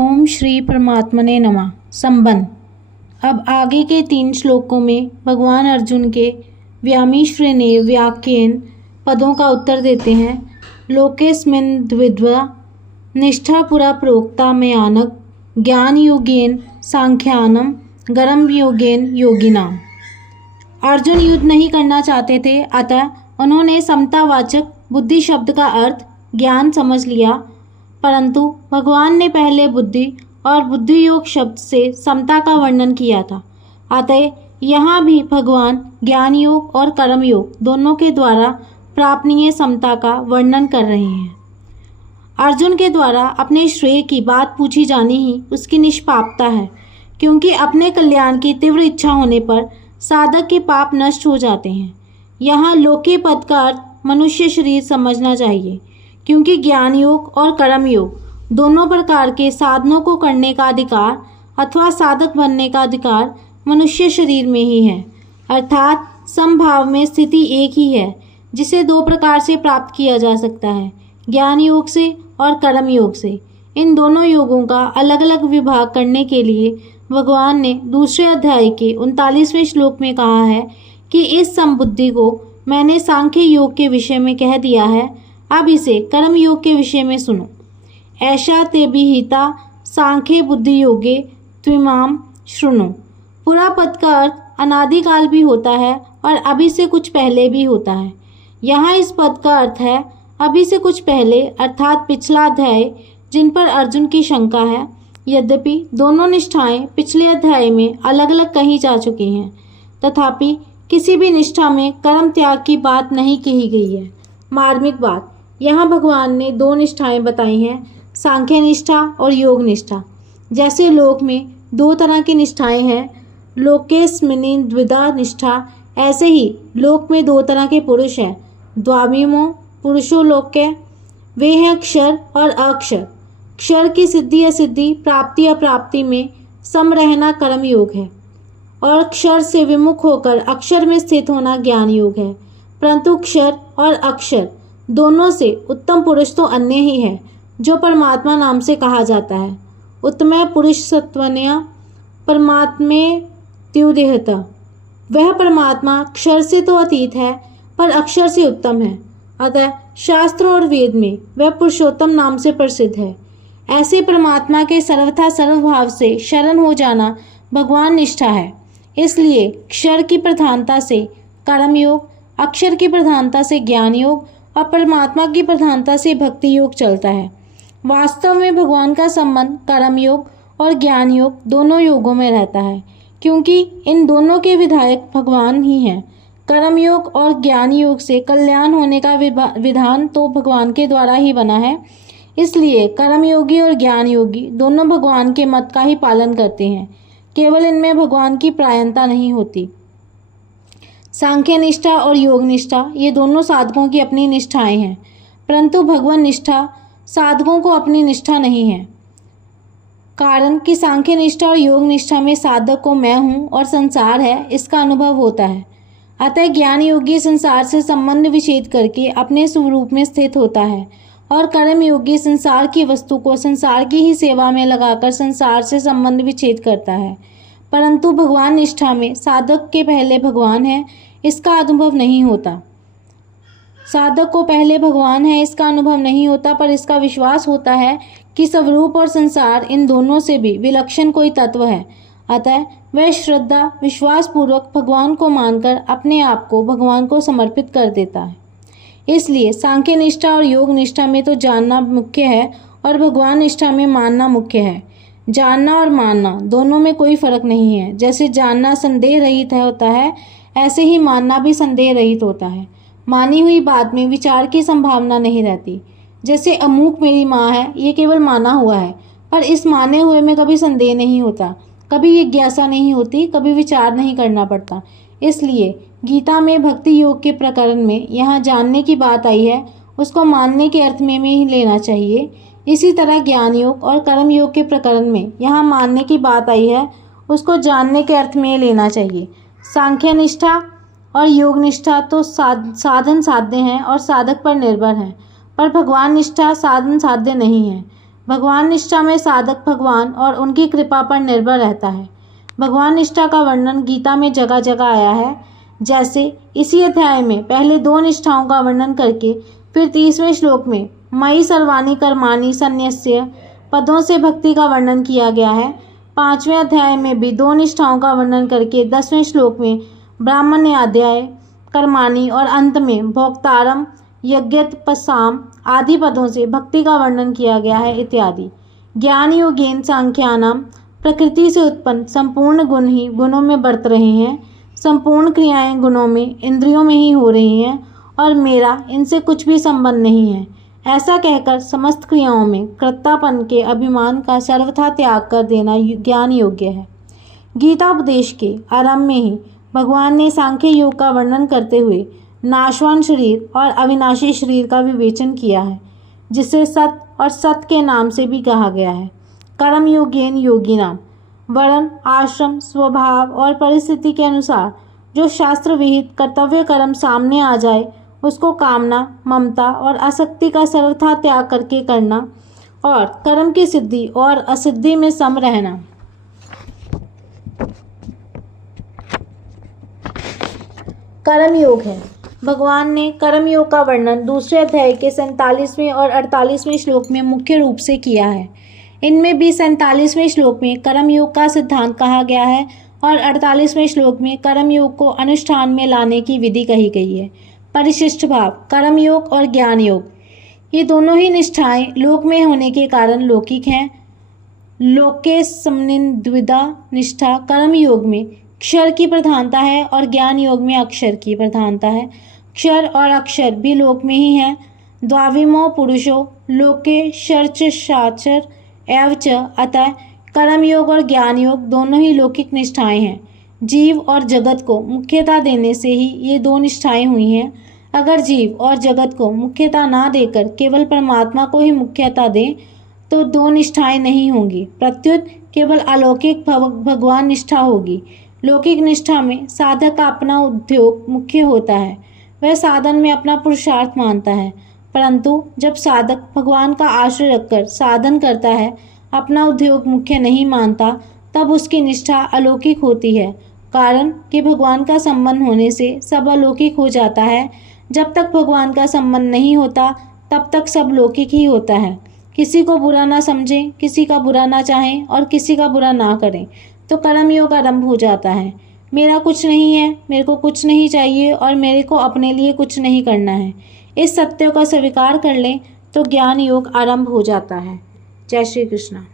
ओम श्री परमात्मने नमः। संबंध। अब आगे के 3 श्लोकों में भगवान अर्जुन के व्यामिश्रेणेव वाक्येन पदों का उत्तर देते हैं। लोकेस्मिन् द्विधा निष्ठा पुरा प्रोक्ता मयानक ज्ञान योगेन सांख्यानम गरम योगेन योगिनाम। अर्जुन युद्ध नहीं करना चाहते थे, अतः उन्होंने समतावाचक बुद्धि शब्द का अर्थ ज्ञान समझ लिया, परंतु भगवान ने पहले बुद्धि और बुद्धि योग शब्द से समता का वर्णन किया था। अतः यहाँ भी भगवान ज्ञान योग और कर्म योग दोनों के द्वारा प्रापणीय समता का वर्णन कर रहे हैं। अर्जुन के द्वारा अपने श्रेय की बात पूछी जानी ही उसकी निष्पापता है, क्योंकि अपने कल्याण की तीव्र इच्छा होने पर साधक के पाप नष्ट हो जाते हैं। यहाँ लोके पद का अर्थ मनुष्य शरीर समझना चाहिए, क्योंकि ज्ञान योग और कर्म योग दोनों प्रकार के साधनों को करने का अधिकार अथवा साधक बनने का अधिकार मनुष्य शरीर में ही है। अर्थात समभाव में स्थिति एक ही है, जिसे 2 प्रकार से प्राप्त किया जा सकता है, ज्ञान योग से और कर्म योग से। इन दोनों योगों का अलग अलग विभाग करने के लिए भगवान ने दूसरे अध्याय के 39वें श्लोक में कहा है कि इस संबुद्धि को मैंने सांख्य योग के विषय में कह दिया है, अब इसे कर्म योग के विषय में सुनो। ऐशा ते विहिता सांख्य बुद्धि योगे त्विमाम शृणु। पूरा पद का अर्थ अनादिकाल भी होता है और अभी से कुछ पहले भी होता है। यहाँ इस पद का अर्थ है अभी से कुछ पहले, अर्थात पिछला अध्याय जिन पर अर्जुन की शंका है। यद्यपि दोनों निष्ठाएं पिछले अध्याय में अलग अलग कही जा चुकी हैं, तथापि किसी भी निष्ठा में कर्म त्याग की बात नहीं कही गई है। मार्मिक बात, यहाँ भगवान ने 2 निष्ठाएं बताई हैं, सांख्य निष्ठा और योग निष्ठा। जैसे लोक में 2 तरह की निष्ठाएं हैं, लोकेस्मिन् द्विधा निष्ठा, ऐसे ही लोक में 2 तरह के पुरुष हैं, द्वाविमो पुरुषो लोके। वे हैं क्षर और अक्षर। क्षर की सिद्धि असिद्धि, प्राप्ति अप्राप्ति में सम रहना कर्म योग है, और क्षर से विमुख होकर अक्षर में स्थित होना ज्ञान योग है। परंतु क्षर और अक्षर दोनों से उत्तम पुरुष तो अन्य ही है, जो परमात्मा नाम से कहा जाता है। उत्तम पुरुष सत्वन्या परमात्मे त्युदेहता। वह परमात्मा क्षर से तो अतीत है, पर अक्षर से उत्तम है, अतः शास्त्र और वेद में वह पुरुषोत्तम नाम से प्रसिद्ध है। ऐसे परमात्मा के सर्वथा सर्वभाव से शरण हो जाना भगवान निष्ठा है। इसलिए क्षर की प्रधानता से कर्म योग, अक्षर की प्रधानता से ज्ञान योग और परमात्मा की प्रधानता से भक्ति योग चलता है। वास्तव में भगवान का संबंध कर्म योग और ज्ञान योग दोनों योगों में रहता है, क्योंकि इन दोनों के विधायक भगवान ही हैं। कर्म योग और ज्ञान योग से कल्याण होने का विधान तो भगवान के द्वारा ही बना है। इसलिए कर्म योगी और ज्ञान योगी दोनों भगवान के मत का ही पालन करते हैं, केवल इनमें भगवान की प्रायणता नहीं होती। सांख्य निष्ठा और योग निष्ठा ये दोनों साधकों की अपनी निष्ठाएं हैं, परंतु भगवान निष्ठा साधकों को अपनी निष्ठा नहीं है। कारण कि सांख्य निष्ठा और योग निष्ठा में साधक को मैं हूँ और संसार है, इसका अनुभव होता है। अतः ज्ञान योगी संसार से संबंध विच्छेद करके अपने स्वरूप में स्थित होता है, और कर्म योगी संसार की वस्तु को संसार की ही सेवा में लगाकर संसार से संबंध विच्छेद करता है। परंतु भगवान निष्ठा में साधक के पहले भगवान है, इसका अनुभव नहीं होता। साधक को पहले भगवान है इसका अनुभव नहीं होता, पर इसका विश्वास होता है कि स्वरूप और संसार इन दोनों से भी विलक्षण कोई तत्व है। अतः वह श्रद्धा विश्वास पूर्वक भगवान को मानकर अपने आप को भगवान को समर्पित कर देता है। इसलिए सांख्य निष्ठा और योग निष्ठा में तो जानना मुख्य है और भगवान निष्ठा में मानना मुख्य है। जानना और मानना दोनों में कोई फर्क नहीं है। जैसे जानना संदेह रहित होता है, ऐसे ही मानना भी संदेह रहित होता है। मानी हुई बात में विचार की संभावना नहीं रहती। जैसे अमूक मेरी माँ है, ये केवल माना हुआ है, पर इस माने हुए में कभी संदेह नहीं होता, कभी जिज्ञासा नहीं होती, कभी विचार नहीं करना पड़ता। इसलिए गीता में भक्ति योग के प्रकरण में यहाँ जानने की बात आई है, उसको मानने के अर्थ में ही लेना चाहिए। इसी तरह ज्ञान योग और कर्म योग के प्रकरण में यहाँ मानने की बात आई है, उसको जानने के अर्थ में लेना चाहिए। सांख्य निष्ठा और योग निष्ठा तो साधन साध्य हैं और साधक पर निर्भर हैं, पर भगवान निष्ठा साधन साध्य नहीं है। भगवान निष्ठा में साधक भगवान और उनकी कृपा पर निर्भर रहता है। भगवान निष्ठा का वर्णन गीता में जगह जगह आया है। जैसे इसी अध्याय में पहले 2 निष्ठाओं का वर्णन करके फिर 30वें श्लोक में मयि सर्वाणि कर्माणि सन्न्यस्य पदों से भक्ति का वर्णन किया गया है। 5वें अध्याय में भी 2 निष्ठाओं का वर्णन करके 10वें श्लोक में ब्राह्मण्याध्याय कर्माणि और अंत में भोक्तारम यज्ञतपसाम आदि पदों से भक्ति का वर्णन किया गया है इत्यादि। ज्ञान योगेन सांख्यानाम प्रकृति से उत्पन्न संपूर्ण गुण ही गुणों में बरत रहे हैं। संपूर्ण क्रियाएं गुणों में इंद्रियों में ही हो रही हैं और मेरा इनसे कुछ भी संबंध नहीं है। ऐसा कहकर समस्त क्रियाओं में कर्तापन के अभिमान का सर्वथा त्याग कर देना ज्ञान योग्य है। गीता उपदेश के आरंभ में ही भगवान ने सांख्य योग का वर्णन करते हुए नाशवान शरीर और अविनाशी शरीर का विवेचन किया है, जिसे सत और सत के नाम से भी कहा गया है। कर्म योगेन योगिनाम वर्ण आश्रम स्वभाव और परिस्थिति के अनुसार जो शास्त्र विहित कर्तव्य कर्म सामने आ जाए उसको कामना ममता और आसक्ति का सर्वथा त्याग करके करना और कर्म की सिद्धि और असिद्धि में सम रहना। कर्म योग है। भगवान ने कर्म योग का वर्णन दूसरे अध्याय के 47वें और 48वें श्लोक में मुख्य रूप से किया है। इनमें भी 47वें श्लोक में कर्म योग का सिद्धांत कहा गया है और 48वें श्लोक में कर्म योग को अनुष्ठान में लाने की विधि कही गई है। परिशिष्ट भाव कर्म योग और ज्ञान योग ये दोनों ही निष्ठाएं लोक में होने के कारण लौकिक हैं। लोके समनिन द्विधा निष्ठा कर्म योग में क्षर की प्रधानता है और ज्ञान योग में अक्षर की प्रधानता है। क्षर और अक्षर भी लोक में ही है। द्वाविमो पुरुषो लोके शर्च शाचर एवच अतः कर्म योग और ज्ञान योग दोनों ही लौकिक निष्ठाएं हैं। जीव और जगत को मुख्यता देने से ही ये 2 निष्ठाएं हुई हैं। अगर जीव और जगत को मुख्यता ना देकर केवल परमात्मा को ही मुख्यता दें तो 2 निष्ठाएं नहीं होंगी, प्रत्युत केवल अलौकिक भगवान निष्ठा होगी। लौकिक निष्ठा में साधक का अपना उद्योग मुख्य होता है, वह साधन में अपना पुरुषार्थ मानता है, परंतु जब साधक भगवान का आश्रय रखकर साधन करता है, अपना उद्योग मुख्य नहीं मानता, तब उसकी निष्ठा अलौकिक होती है। कारण कि भगवान का संबंध होने से सब अलौकिक हो जाता है। जब तक भगवान का संबंध नहीं होता तब तक सब लौकिक ही होता है। किसी को बुरा ना समझें, किसी का बुरा ना चाहें और किसी का बुरा ना करें तो कर्म योग आरंभ हो जाता है। मेरा कुछ नहीं है, मेरे को कुछ नहीं चाहिए और मेरे को अपने लिए कुछ नहीं करना है। इस सत्य का स्वीकार कर लें तो ज्ञान योग आरंभ हो जाता है। जय श्री कृष्ण।